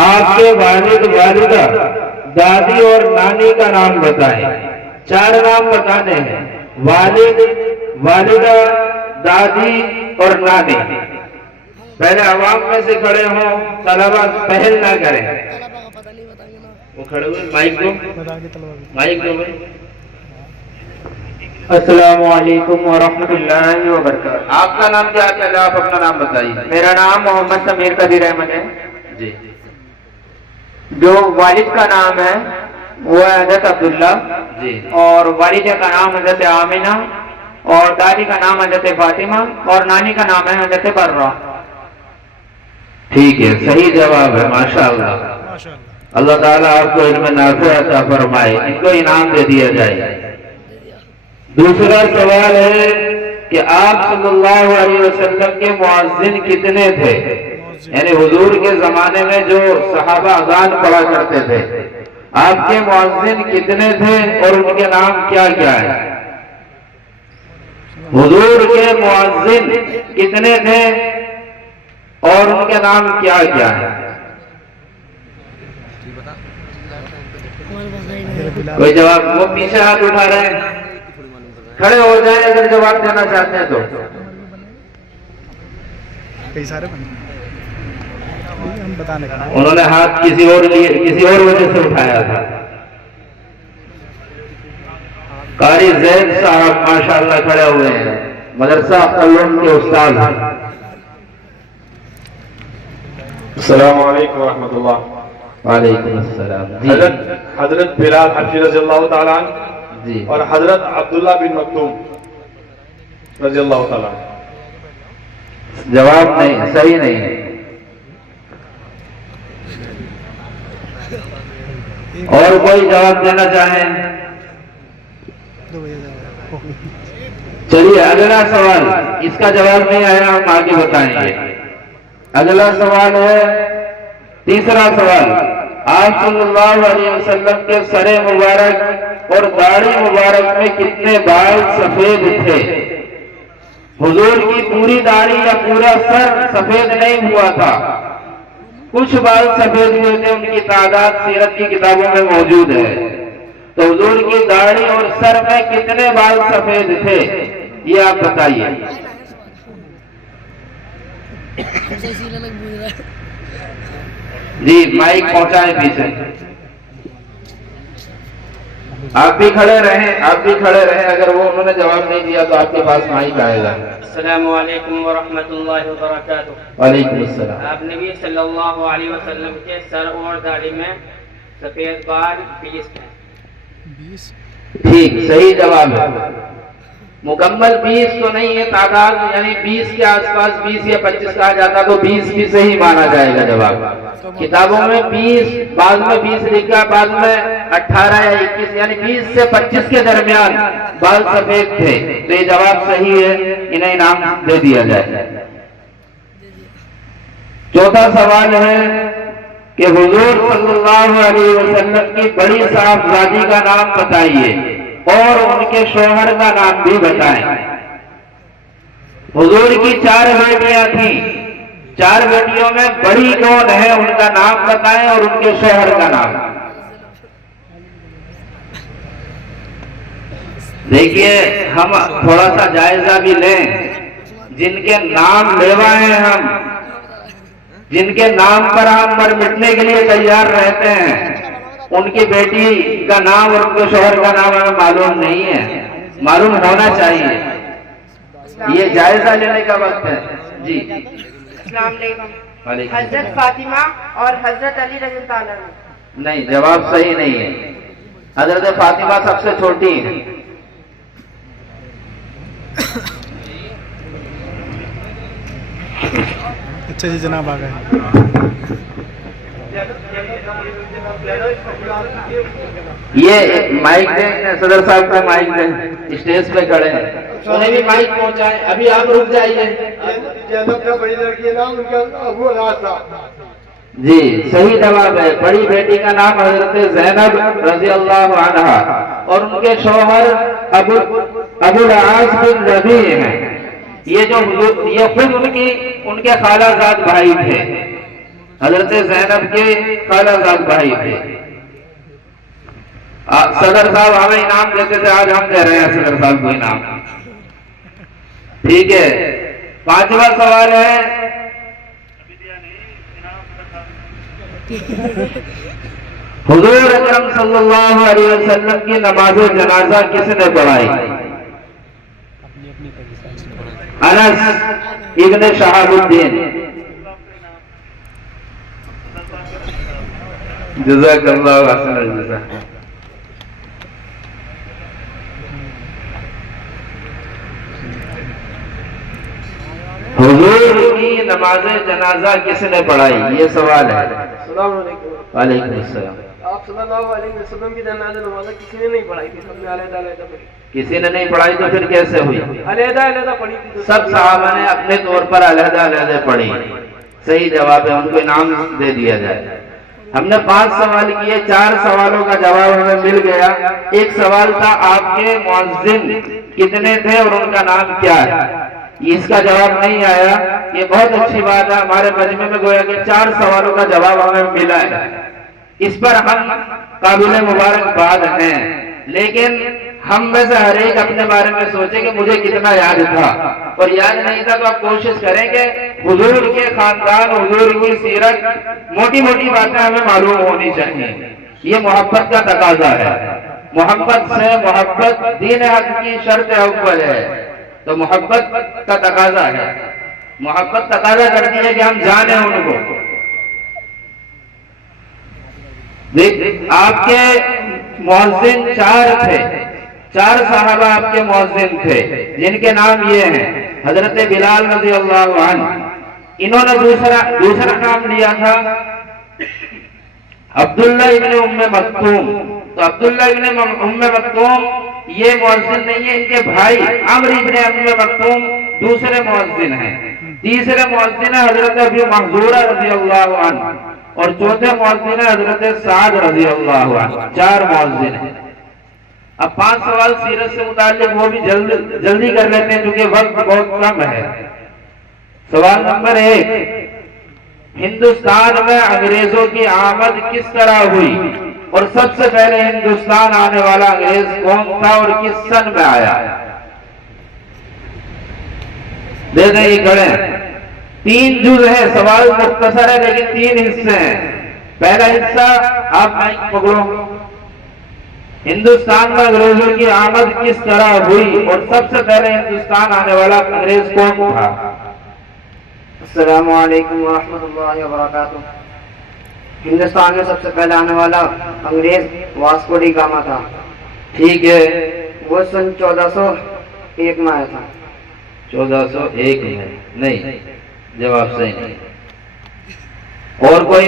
आपके वालिद वालिदा दादी और नानी का नाम बताएं। 4 नाम बताने हैं, वालिद वालिदा दादी और नानी। पहले अवाम में से खड़े हों, तलबा पहल ना करें। वो खड़े हुए, माइक दो भाई। अस्सलामु अलैकुम व रहमतुल्लाहि व बरकातुहू। आपका नाम क्या है? आप अपना नाम बताइए। मेरा नाम मोहम्मद समीर कदीर अहमद है जी। जो वालिद का नाम है वो है हजरत अब्दुल्ला जी। और वालिदा का नाम हजरत आमिना और दादी का नाम हजरत फातिमा और नानी का नाम है हजरत बर्रा। ठीक है, सही जवाब है, माशाअल्लाह। अल्लाह ताला आपको इल्म नाफ़िअ अता फरमाए, इनको इनाम दे दिया जाए। दूसरा सवाल है कि आप सल्लल्लाहु अलैहि वसल्लम के मुअज्जिन कितने थे? यानी हुजूर के जमाने में जो सहाबा अज़ान पढ़ा करते थे, आपके मुअज्जिन कितने थे और उनके नाम क्या क्या है? हुजूर के मुअज्जिन कितने थे और उनके नाम क्या क्या है? कोई जवाब? वो पीछे हाथ उठा रहे हैं, खड़े हो जाए अगर जवाब देना चाहते हैं तो। कई सारे हम बताने का उन्होंने हाथ किसी और वजह से उठाया था। कारी जैद साहब माशाअल्लाह खड़े हुए हैं, मदरसा अल्लुम के उस्ताद हैं। अस्सलामु अलैकुम व रहमतुल्लाह। वालेकुम अस्सलाम। हजरत बिलाल हबशी रज़ियल्लाहु ताला जी और हजरत अब्दुल्ला बिन मक्तूम रज़ियल्लाहु ताला। जवाब नहीं, सही नहीं है। और कोई जवाब देना चाहें? चलिए अगला सवाल, इसका जवाब नहीं आया, हम आगे बताएंगे। अगला सवाल है, तीसरा सवाल, आप सल्लल्लाहु अलैहि वसल्लम के सरे मुबारक और दाढ़ी मुबारक में कितने बाल सफेद थे? हुजूर की पूरी दाढ़ी या पूरा सर सफेद नहीं हुआ था, कुछ बाल सफेद हुए थे, उनकी तादाद सीरत की किताबों में मौजूद है। तो हुजूर की दाढ़ी और सर में कितने बाल सफेद थे, ये आप बताइए। जी माइक पहुंचाए पीछे। आप भी खड़े रहें, आप भी खड़े रहें। अगर वो उन्होंने जवाब नहीं दिया तो आपके पास माइक आएगा। अस्सलामु अलैकुम व रहमतुल्लाहि व बरकातुहू। वालेकुम अस्सलाम। आप नबी सल्लल्लाहु अलैहि वसल्लम के सर और दाढ़ी में सफेद बाल 20 थे। ठीक, सही जवाब है। मुकम्मल 20 तो नहीं है तादाद, यानी 20 के आसपास 20 या 25 कहा जाता तो 20 भी सही माना जाएगा जवाब। किताबों में 20, बाद में 20 लिखा, बाद में 18 या 21, यानी 20 से 25 के दरमियान बाल सफेद थे। तो ये जवाब सही है, इन्हें इनाम दे दिया जाए। चौथा सवाल है कि हुजूर सल्लल्लाहु अलैहि वसल्लम की बड़ी साहबजादी का नाम बताइए और उनके शोहर का नाम भी बताएं। हुजूर की 4 बेटियां थी, 4 बेटियों में बड़ी कौन है, उनका नाम बताएं और उनके शोहर का नाम। देखिए हम थोड़ा सा जायजा भी लें, जिनके नाम लेवाए हैं हम, जिनके नाम पर हम मर मिटने के लिए तैयार रहते हैं, उनकी बेटी का नाम और उनके शोहर का नाम हमें मालूम नहीं है, मालूम होना चाहिए। ये जायजा लेने का वक्त है। जी अस्सलाम वालेकुम। हजरत फातिमा और हजरत अली रज़ियल्लाहु अन्हु। नहीं, जवाब सही नहीं है। हजरत फातिमा सबसे छोटी है। अच्छा जी जनाब आ गए। ये माइक दें, सदर साहब का माइक दें, स्टेज पे खड़े हैं, उन्हें भी माइक पहुंचाएं। अभी आप रुक जाइए। बड़ी लड़की है ना, उनका अबू राजा। जी सही जवाब है। बड़ी बेटी का नाम हजरत ज़ैनब रज़ियल्लाहु अन्हा और उनके शौहर अबुल आस बिन रबी हैं। ये जो ये खुद उनके खालाजाद भाई थे। हजरत ज़ैनब के खालाजाद भाई थे। सदर साहब हमें इनाम देते थे, आज हम दे रहे हैं सदर साहब को इनाम। ठीक है, पांचवा सवाल है, हुजूर अकरम सल्लल्लाहु अलैहि वसल्लम की नमाज जनाजा किसने पढ़ाई? अनस इब्न शहाबुद्दीन। जज़ाकल्लाहु अहसन जज़ा। हुजूर की नमाज जनाजा किसने पढ़ाई? ये सवाल है। वालेकुम अस्सलाम। आप सल्लल्लाहु अलैहि वसल्लम की जनाजा नमाज किसी ने नहीं पढ़ाई थी, सबने अलग-अलग पढ़ी। किसी ने नहीं पढ़ाई तो फिर कैसे हुई? अलग-अलग पढ़ी थी। सब सहाबा ने अपने तौर पर अलग-अलग पढ़ी। सही जवाब है, उनको इनाम दे दिया जाए। हमने 5 सवाल किए, 4 सवालों का जवाब हमें मिल गया। एक सवाल था आपके मुअज्जिन कितने थे और उनका नाम क्या है? इसका जवाब नहीं आया। ये बहुत अच्छी बात है, हमारे मजमे में गोया कि 4 सवालों का जवाब हमें मिला है। इस पर हम काबिल मुबारकबाद हैं, लेकिन हम में से हर एक अपने बारे में सोचे कि मुझे कितना याद था, और याद नहीं था तो आप कोशिश करेंगे हुजूर के खानदान, हुजूर की सीरत, मोटी मोटी बातें हमें मालूम होनी चाहिए। ये मोहब्बत का तकाजा है। मोहब्बत से मोहब्बत दीन हक की शर्त अव्वल है, तो मोहब्बत का तकाजा है। मोहब्बत तकाजा करती है कि हम जाने उनको। देख, आपके मुअज्जिन 4 थे, 4 साहबा आपके मुअज्जिन थे, जिनके नाम ये हैं। हजरत बिलाल रज़ी अल्लाह अन्हु, इन्होंने दूसरा नाम लिया था अब्दुल्ला इब्न उम्मे मक्तूम। तो अब्दुल्ला इब्न उम्मे मक्तूम ये मुअज्जिन नहीं है, इनके भाई अम्र इब्न उम्मे मक्तूम दूसरे मुअज्जिन हैं। तीसरे मुअज्जिन है हजरत अबू महज़ूरा रज़ी अल्लाह अन्हु, और चौथे मुअज्जिन है हजरत साद रज़ी अल्लाह अन्हु। 4 मुअज्जिन हैं। अब 5 सवाल सीरत से मुताल्लिक वो भी जल्दी कर लेते हैं क्योंकि वक्त बहुत कम है। सवाल नंबर 1, हिंदुस्तान में अंग्रेजों की आमद किस तरह हुई और सबसे पहले हिंदुस्तान आने वाला अंग्रेज कौन था और किस सन में आया? दे दें ये खड़े। 3 जुज़ है, सवाल मुख्तसर है लेकिन 3 हिस्से हैं। पहला हिस्सा आप माइक पकड़ो। हिंदुस्तान में अंग्रेजों की आमद किस तरह हुई और सबसे पहले हिंदुस्तान आने वाला अंग्रेज कौन था? अस्सलामु अलैकुम व रहमतुल्लाहि व बरकातुहू। हिंदुस्तान में सबसे पहले आने वाला अंग्रेज वास्को डी गामा था। ठीक है, वो सन 1401 में आया था। 1401 में नहीं, जवाब सही नहीं। और कोई?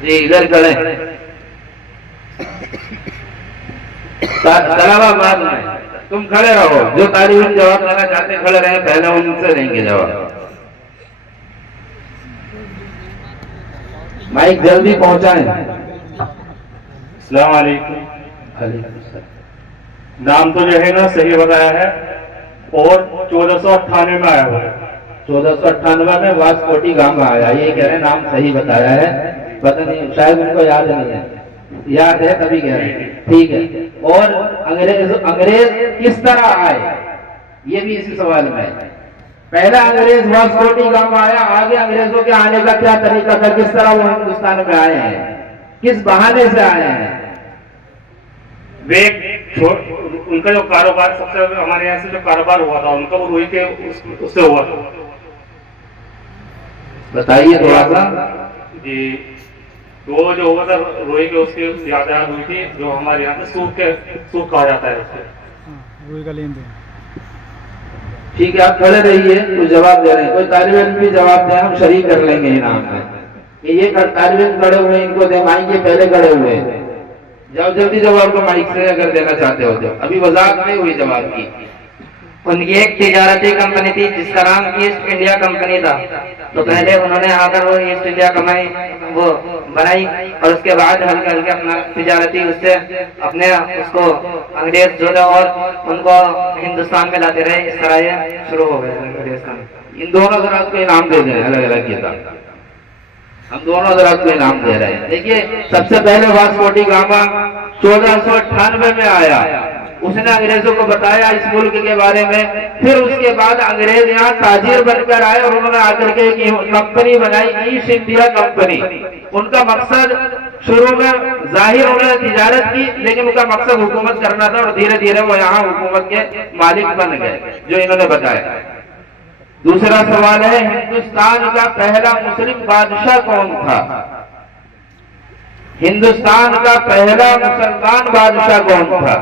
जी इधर खड़े। तलाबाबाद में तुम खड़े रहो, जो तालिबान जवाब देना चाहते हैं खड़े रहे, पहले उनसे लेंगे जवाब। माइक जल्दी पहुंचाएं। अस्सलाम वालेकुम। नाम तो जो है ना सही बताया है, और 1498 में आया हुआ है। 1498 में वास्को डी गामा आया, ये कह रहे हैं नाम सही बताया है। पता नहीं, शायद उनको याद नहीं है, याद है तभी कह रहे हैं। ठीक है, और अंग्रेज किस तरह आए ये भी इसी सवाल में है। पहला अंग्रेज वास्को डी गामा आया, आगे अंग्रेजों के आने का क्या तरीका था, किस तरह वो हिंदुस्तान में आए हैं, किस बहाने से आए हैं? वे उनका जो कारोबार, सबसे हमारे यहाँ से जो कारोबार हुआ था उनका, वो रुई के उससे हुआ था। बताइए थोड़ा सा जी। वो जो हुआ था रुई के, उसकी यादायात हुई थी, जो हमारे यहाँ से सूप कहा जाता है उससे। रुई का लेन देन। ठीक है, आप खड़े रहिए, कुछ जवाब दे रहे हैं। कोई तालिब इल्म भी जवाब दे, हम शरीक कर लेंगे इनाम में। ये तालिब इल्म खड़े हुए, इनको दे माइक, ये पहले खड़े हुए हैं। जाओ जल्दी जवाब को माइक से अगर देना चाहते हो तो। अभी वजाहत नहीं हुई जवाब की। उनकी एक तिजारती कंपनी थी जिसका नाम ईस्ट इंडिया कंपनी था। तो पहले उन्होंने आकर वो ईस्ट इंडिया कंपनी वो बनाई, और उसके बाद हल्के हल्के अपना तिजारती उससे अपने उसको अंग्रेज जो है और उनको हिंदुस्तान में लाते रहे। इस तरह ये शुरू हो गया अंग्रेज का। इन दोनों हजरात को इनाम दे दें अलग अलग किताब। हम दोनों हजरात को इनाम दे रहे हैं। देखिए सबसे पहले वास्कोटी गामा 1498 में आया, उसने अंग्रेजों को बताया इस मुल्क के बारे में। फिर उसके बाद अंग्रेज यहाँ ताजिर बनकर आए और उन्होंने आकर के एक कंपनी बनाई, ईस्ट इंडिया कंपनी। उनका मकसद शुरू में जाहिर उन्होंने तिजारत की, लेकिन उनका मकसद हुकूमत करना था और धीरे धीरे वो यहाँ हुकूमत के मालिक बन गए, जो इन्होंने बताया। दूसरा सवाल है, हिंदुस्तान का पहला मुस्लिम बादशाह कौन था? हिंदुस्तान का पहला मुसलमान बादशाह कौन था?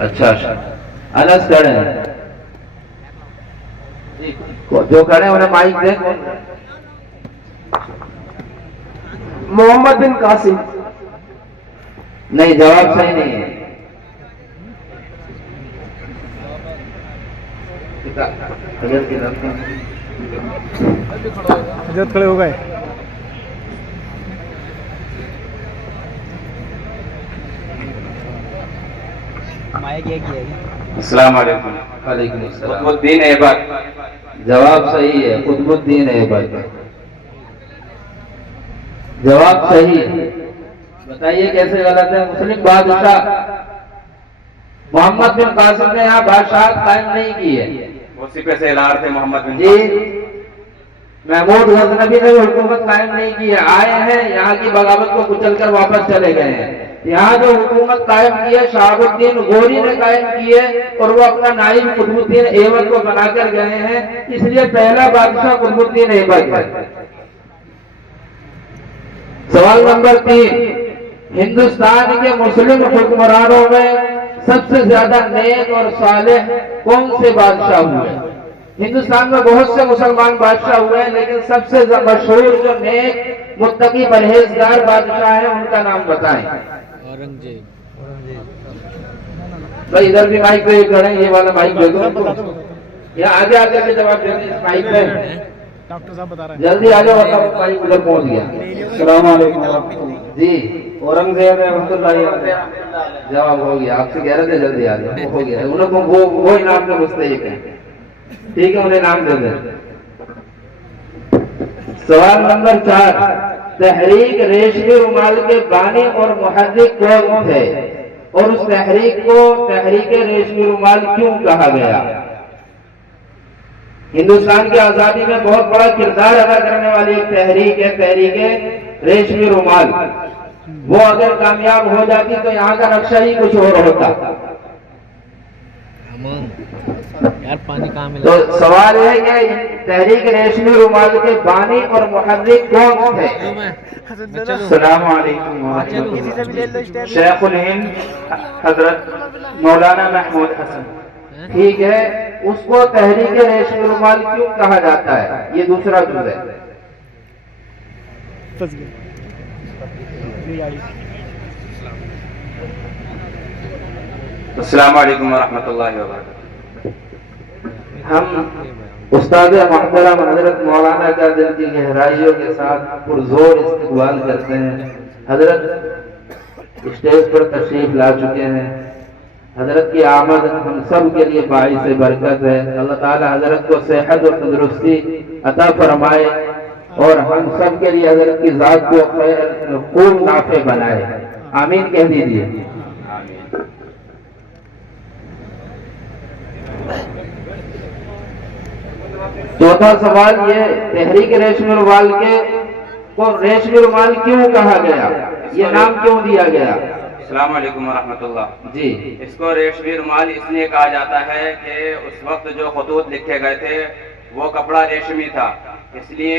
अच्छा अनस खड़े हैं, जो खड़े हैं उन्हें माइक दे। मोहम्मद बिन कासिम। नहीं, जवाब सही नहीं है। हजरत खड़े हो गए। अस्सलाम वालेकुम। वालेकुम अस्सलाम। कुतुबुद्दीन ऐबक। जवाब सही है, कुतुबुद्दीन ऐबक। जवाब सही है। बताइए कैसे गलत है? मुस्लिम बादशाह मोहम्मद बिन कासिम ने यहाँ बादशाह कायम नहीं की है। उसी पे से एलार थे मोहम्मद बिन जी, महमूद गजनबी ने हुकूमत कायम नहीं की है। आए हैं, यहाँ की बगावत को कुचलकर वापस चले गए हैं। यहाँ जो हुकूमत कायम की है शहाबुद्दीन गोरी ने कायम की है और वो अपना नाइब कुतुबुद्दीन ऐबक को बनाकर गए हैं, इसलिए पहला बादशाह कुतुबुद्दीन ऐबक है। सवाल नंबर 3, हिंदुस्तान के मुस्लिम हुक्मरानों में सबसे ज्यादा नेक और सालेह कौन से बादशाह हुए? हिंदुस्तान में बहुत से मुसलमान बादशाह हुए हैं, लेकिन सबसे मशहूर जो नेक मुत्तकी परहेजगार बादशाह है उनका नाम बताएं। औरंगजेब। भाई इधर भी माइक पे खड़े, ये वाला माइक दे दो, या आगे आगे के जवाब दे दें इस माइक पे। डॉक्टर साहब बता रहे हैं। जल्दी आ जाओ, मतलब माइक उधर पहुंच गया। अस्सलाम वालेकुम जी, औरंगजेब रहमतुल्लाहि अलैह। जवाब हो गया। आपसे कह रहे थे जल्दी आ जाओ, हो गया। उनको वो इनाम के मुस्तहिक है। ठीक है, उन्हें नाम दे दें। सवाल नंबर 4, तहरीक रेशमी रुमाल के बानी और मुहर्रिक कौन थे और उस तहरीक को तहरीक रेशमी रुमाल क्यों कहा गया? हिंदुस्तान की आजादी में बहुत बड़ा किरदार अदा करने वाली एक तहरीक है, तहरीक रेशमी रुमाल। वो अगर कामयाब हो जाती तो यहाँ का नक्शा ही कुछ और होता। यार पानी कहाँ मिला? तो सवाल है कि तहरीक रेशमी रुमाल के बानी और मुहर्रिक कौन थे? अस्सलाम वालेकुम। शेखुल हिंद हजरत मौलाना महमूद हसन। ठीक है, उसको तहरीक रेशमी रुमाल क्यों कहा जाता है? ये दूसरा जुज है। फंस गए। अस्सलाम वालेकुम व रहमतुल्लाहि व बरकातहू। हम उस्ताद मोहतरम हजरत मौलाना का दिल की गहराइयों के साथ पुरजोर इस्तकबाल करते हैं। हजरत स्टेज पर तशरीफ ला चुके हैं। हजरत की आमद हम सब के लिए बाइस बरकत है। अल्लाह ताला हजरत को सेहत और तंदुरुस्ती अता फरमाए और हम सब के लिए हजरत की जात को खूब नाफे बनाए। आमीन कह दीजिए। चौथा सवाल ये, तहरीक रेशमी रुमाल को रेशमी रुमाल क्यों कहा गया? ये नाम क्यों दिया गया? अस्सलाम वालेकुम रहमतुल्लाह। जी, इसको रेशमी रुमाल इसलिए कहा जाता है कि उस वक्त जो खतूत लिखे गए थे वो कपड़ा रेशमी था, इसलिए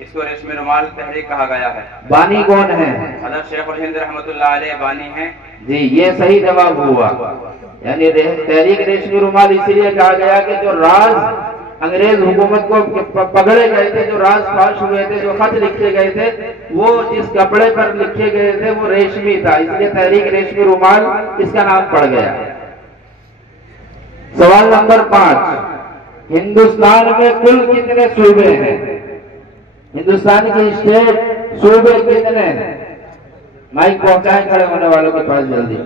इसको रेशमी रुमाल तहरीक कहा गया है। बानी कौन है? हज़रत शेखुल हिंद रहमतुल्लाह अलैह बानी हैं। जी, ये सही जवाब हुआ। यानी तहरीक रेशमी रुमाल इसीलिए कहा गया कि जो राज अंग्रेज हुकूमत को पकड़े गए थे, जो राज फाश हुए थे, जो खत लिखे गए थे, वो जिस कपड़े पर लिखे गए थे वो रेशमी था, इसलिए तहरीक रेशमी रुमाल इसका नाम पड़ गया। सवाल नंबर 5, हिंदुस्तान में कुल कितने सूबे हैं? हिंदुस्तान के स्टेट सूबे कितने हैं? माइक पहुंचाएं खड़े होने वालों के पास जल्दी।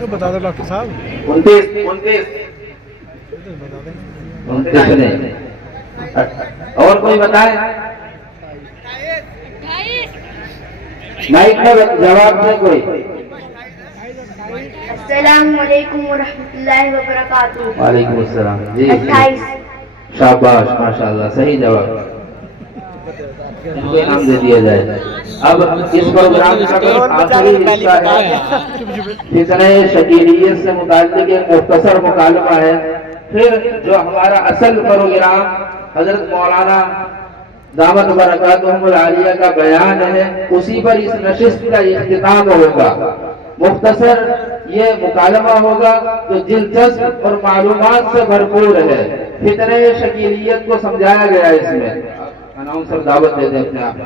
तो बता दो डॉक्टर साहब। 29 बता दें। 29 नहीं। और कोई बताए? माइक में जवाब दे कोई। अस्सलामुअलैकुम वरहमतुल्लाहि वबरकातुहू। वालेकुम अस्सलाम जी। 28। शाबाश माशाल्लाह, सही जवाब। इनको इनाम दे दिया जाए। अब इस प्रोग्राम का आखिरी हिस्सा है, फितने शकीलियत से मुताल्लिक एक मुख्तसर मुकालमा है। फिर जो हमारा असल प्रोग्राम हजरत मौलाना दामत बरकातुहुल आलिया का बयान है, उसी पर इस नशिस्त का इख्तिताम होगा। मुख्तसर ये मुकालमा होगा तो दिलचस्प और मालूमात से भरपूर है। फितने शकीलियत को समझाया गया इसमें। अनाउंसर दावत दे दें अपने आप।